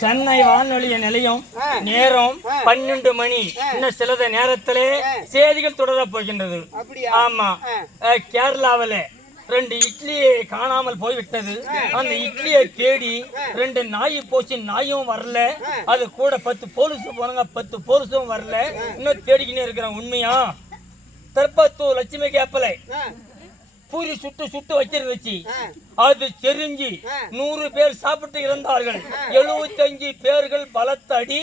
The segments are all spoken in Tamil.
சென்னை வானொலி நிலையம் நேரம் 12 மணி. இன்னும் சில நேரத்திலே செய்திகள் தொடரப் போகின்றது. ஆமா, கேரளாவில 2 இட்லி காணாமல் போய்விட்டது. அந்த இட்லியை தேடி 2 நாய் போச்சு, நாயும் வரல. அது கூட 10 போலீஸ் போனாங்க, 10 போலீஸும் வரல. இன்னும் தேடிக்கினே இருக்கிறான். உண்மையா? தற்பத்தூர் லட்சுமி கேப்பலை பூரி சுட்டு வச்சிருந்துச்சு. அது செரிஞ்சு 100 பேர் சாப்பிட்டு இறந்தார்கள். 75 பேர்கள் பலத்தடி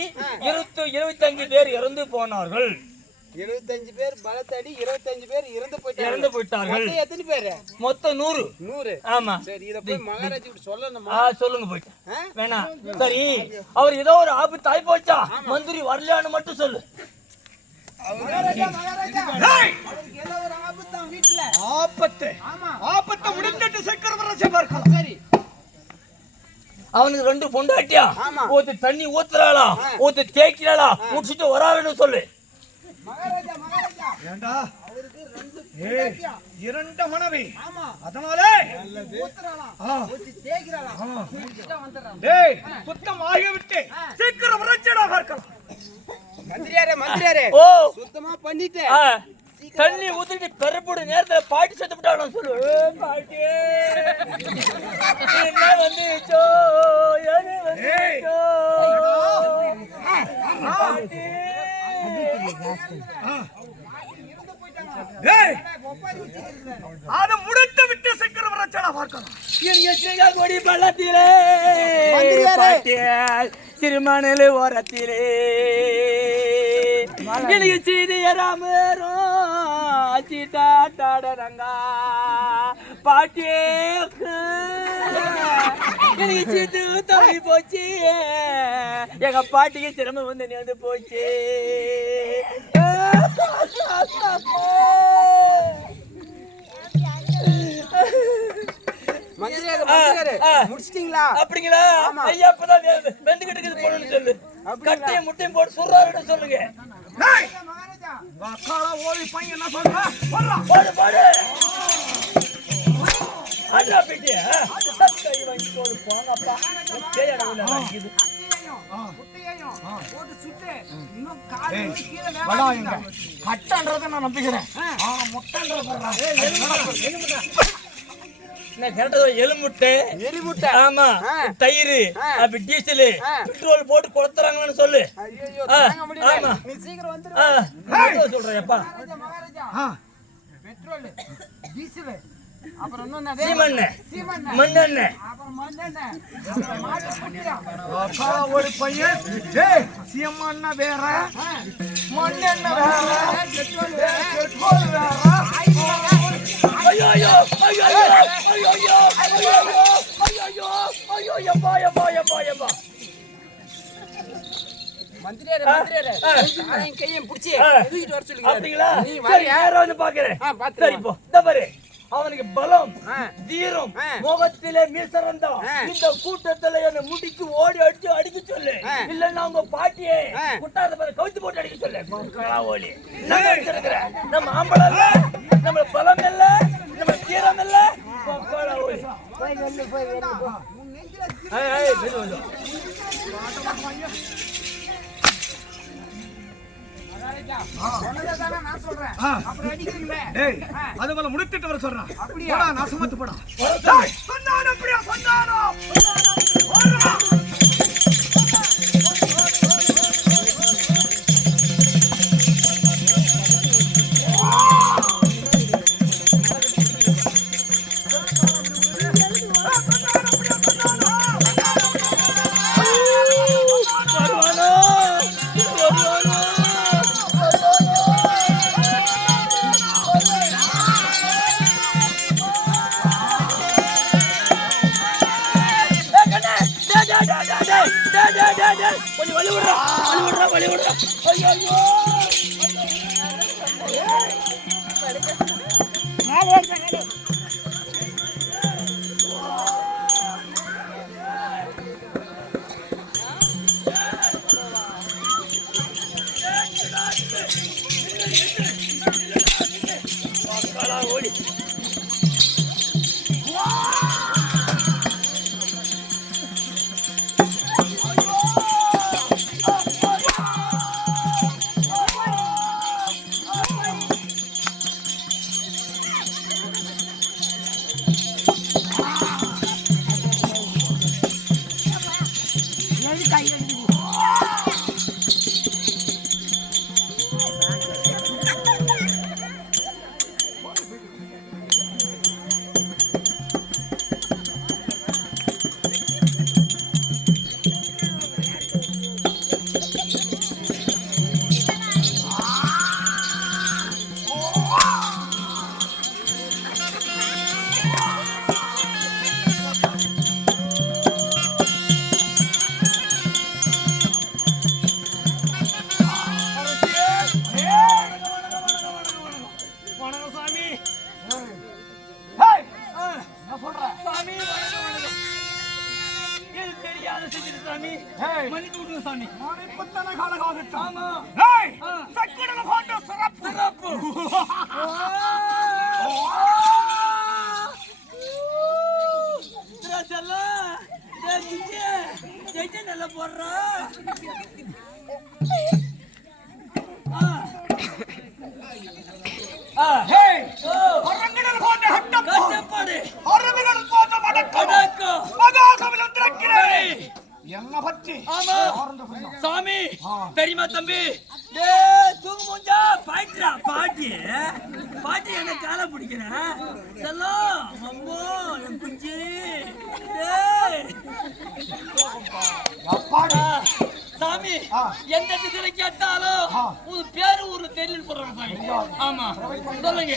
25 பேர் இறந்து போனார்கள். 25 பேர் பலத்தடி 25 பேர் இறந்து போயிட்டார்கள். எத்தனை பேர்? மொத்தம் 100. ஆமா. சரி, இத போய் மகாராஜா கிட்ட சொல்லணுமா? சொல்லுங்க போயிட்டு. வேணாம். சரி, அவர் ஏதோ ஒரு ஆபத்து ஆயி போச்சா, மந்திரி வரலையான்னு மட்டும் சொல்லு. அவனுக்கு 2 பொண்டாட்டியா? ஒருத்த தண்ணி ஊத்துறாளா, ஒருத்த தேய்க்கிறாளா, முடிச்சுட்டு வராருன்னு சொல்லு. இரண்டு மனைவி, அதனால சுத்தம் ஆகிவிட்டு சீக்கிரம் பார்க்கலாம். மந்திரியாரே சுத்தமா பண்ணிட்டு தண்ணி ஊத்திட்டு பெறப்போட நேரத்துல பாட்டி செத்து விட்டாலும் சொல்லு. பாட்டி என்ன வந்துச்சோ, அதை முடித்து விட்டு சீக்கிரம் வரச்சடா பார்க்கலாம். பள்ளத்திலே சிறுமணல் ஓரத்திலே எனக்கு செய்தி ராமரங்கா பாட்டியே எனக்கு சீத்து தம்பி போச்சு. எங்க பாட்டிக்கு சிரமம் வந்து நேர்ந்து போச்சு. அப்படிங்களா? ஐயா இப்பதான் வெந்துகிட்டு போடணும்னு சொல்லு. கட்டையும் முட்டையும் போட்டு சொல்றாரு சொல்லுங்க. ஓடி பையன் என்ன சொல்ற? போடு போடு. ஆட்ரா பேட்டி. சக்கை வாங்கி போடு போங்கப்பா. கேயற உள்ள இருக்குது. போட்டு சுட்டு இன்னும் கால் கீழே வடாங்க. கட்டன்றத நான் நம்பிக்கிறேன். முட்டன்றத எலுமுட்டை. ஆமா, தயிர், அப்படி டீசல், பெட்ரோல் போட்டு கொடுத்துறாங்கன்னு சொல்லு. ஆமா, நீ சீக்கிரம் வந்துரு. சொல்றேன்ப்பா. பெட்ரோல், டீசல், அப்புறம் இன்னொன்னு சீமெண்ணெய், மண்ணெண்ணெய், அப்புறம் மண்ணெண்ணெய், அப்புறம் மாட்டு குட்டியா. ஒரு பையன் சீமெண்ணெய் வேற, மண்ணெண்ணெய் வேற, பெட்ரோல் வேற. ஐயோ ஐயோ ஐயோ ஐயோ ஐயோ ஐயோ ஐயோ ஐயோ யப்பா யப்பா யப்பா யப்பா. மந்திரியாரே கையும் பிடிச்சி தூக்கிட்டு வர சொல்லுங்க. அப்படிங்களா? சரி, யாரோ வந்து பாக்குறேன். சரி போ. இந்த பாரு, அவனுக்கு பலம், தீரம், முகத்திலே மீசரந்தா. இந்த கூட்டத்துல என்ன முடிக்கு ஓடி அடிக்க சொல்லு. இல்லன்னா உங்க பாட்டியே குட்டாத பாரு கவுத்து போட்டு அடிக்க சொல்லு. மக்களா ஓடி நம்ம ஆம்பளை இல்ல, நம்ம பலம் இல்ல, நம்ம தீரம் இல்ல. மக்களா ஓடி அது போல முடித்துட்டு வர சொல்றான். நான் சுமத்து போடா. வழி விடுறா. ஐயோ ஓடி நல்லா போடுறா என்ன பற்றி சாமி தெரியுமா தம்பி தூங்குஞ்சா பாட்டியா பாட்டி என்ன காலை பிடிக்கிறேன் செல்லம் அம்மோ என் குஞ்சு சாமி எந்த திசையில கேட்டாலும் உங்க பேரு ஊர்ல தெரியல சொல்றாங்க சாமி ஆமா சொல்லுங்க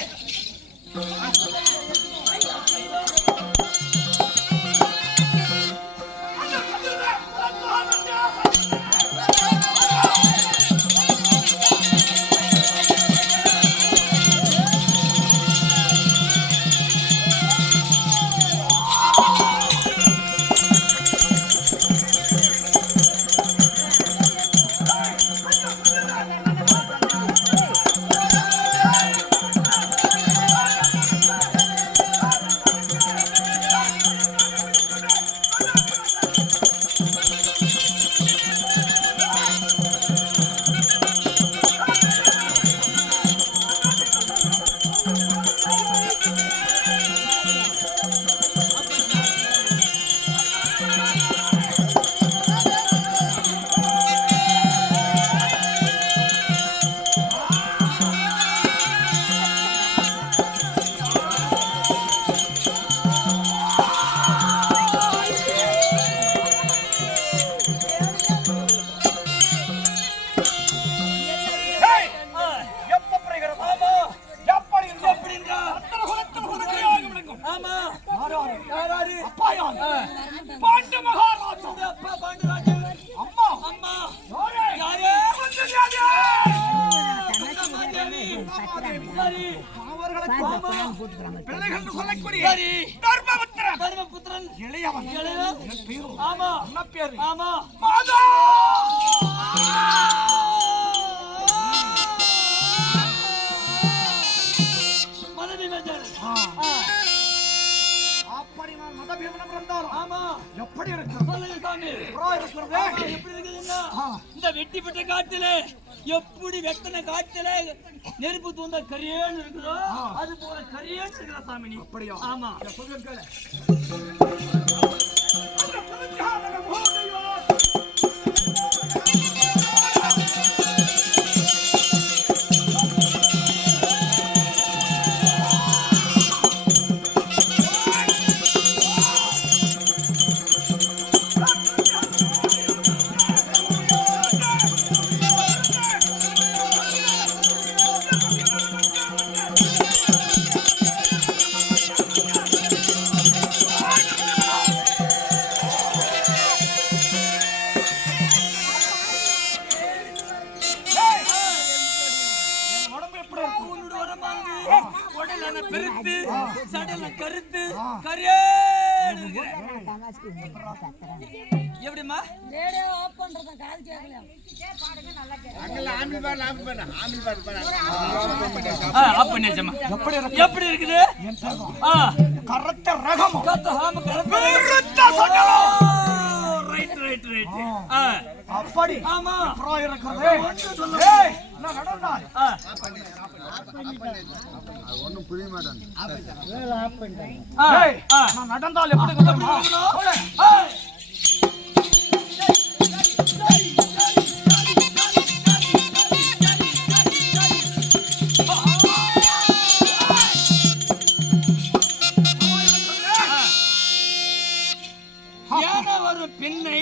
வெட்டிப்பட்ட காட்டுல எப்படி வெட்டன காட்டுல நெருப்பு தூந்த கரியேன்னு இருக்குதோ அது போல கரியேன்னு இருக்கிற சாமி அப்படியா ஆமா What? பெருத்து சடலம் கருத்து கரியேன்னு இருக்கிறேன். எப்படிமா ரேடியோ ஆஃப் பண்றத காது கேட்கல. எப்படி இருக்குது? கரெக்டா ரகம் அப்படி ஆமா அப்புறம் இருக்கிறது. ஏய், நான் நடந்தால் ஒன்னும் புரிய மாட்டேன். ஏய், நான் நடந்தால் எப்படி தெரியுமா? யானை வரும் பின்னை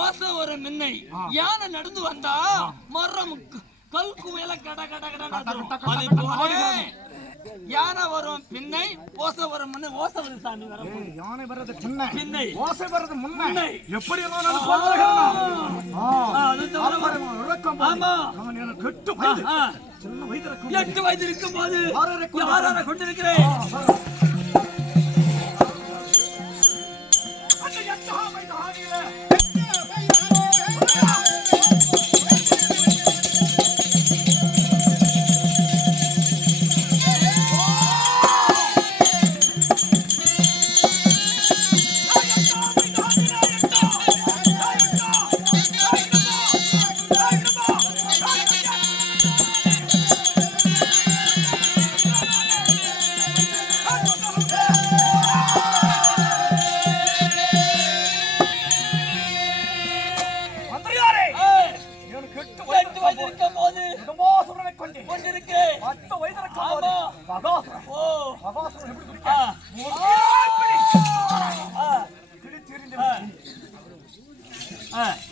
ஓசை வரும் மின்னை. யானை நடந்து வந்தா மரம் கல்கு மேல கட கட கட. யானை வரும் பின்னை ஓசை வரும் முன்னை. ஓசை வருது சாமி வர. யானை வர்றது பின்னை, பின்னை ஓசை வர்றது முன்னை. எப்படி எல்லாம் நான் சொல்றேன். அது தவிர ஆமா அவன் எனக்கு 8 வயது, சின்ன வயது இருக்கும். 8 வயது இருக்கும் போது யாரை கொண்டிருக்கிறேன்.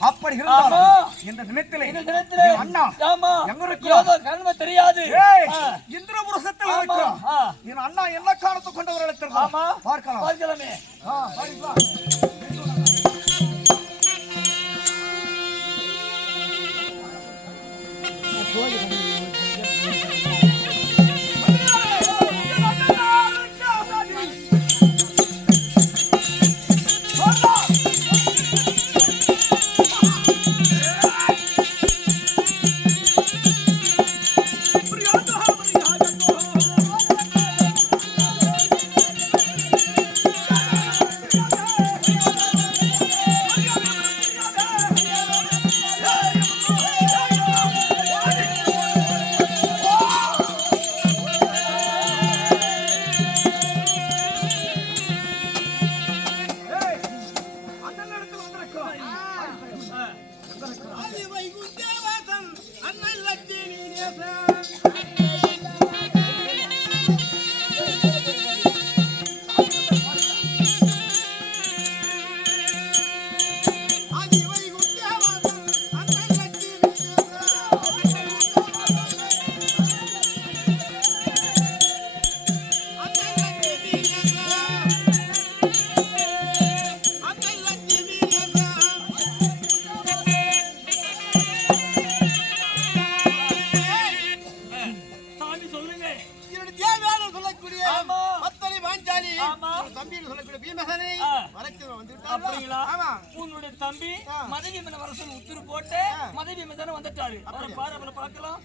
அப்படி இருந்தாலும் இந்த தினத்திலே அண்ணா எங்க தெரியாது. இந்திரபுரத்தில் இருக்கிறோம். என் அண்ணா என்ன காலத்து கொண்டவர்கள் பார்க்கலாம். பார்க்கலாமே. உன்னுடைய தம்பி மனைவி மேல வர சொல்லி உத்தரவு போட்டு மனைவி மேல வந்துட்டாரு. அவரை பாரு, அவரை பார்க்கலாம்.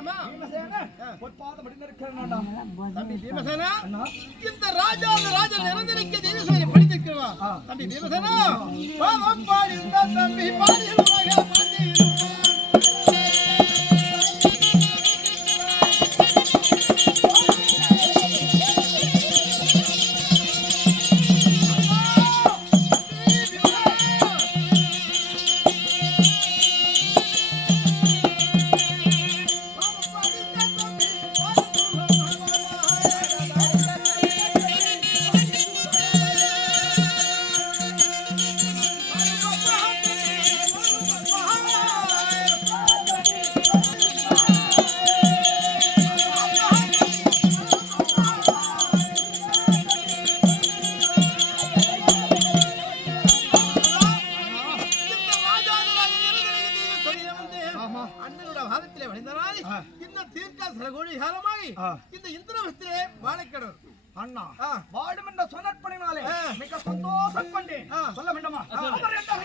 ஆமா பீமசேன பொற்பாதம் அடிந்திருக்கிறேன் தம்பி பீமசேனா அண்ணா இந்த ராஜ நிரந்தரிக்க தேவசேனை படித்திருக்கிறவா தம்பி பீமசேனா பாவம் பாடிந்த தம்பி பாடியிருவாக அண்ணனோட வாதத்திலே வளைந்தனாலே இந்த தீர்க்க கோடி காலமாகி இந்த இந்திரவஸ்திலே வாழைக்கடல் அண்ணா வாடும் என்ற சொன்னற்படினாலே மிக சந்தோஷம் கொண்டேன் சொல்ல வேண்டுமா அவர் என்ற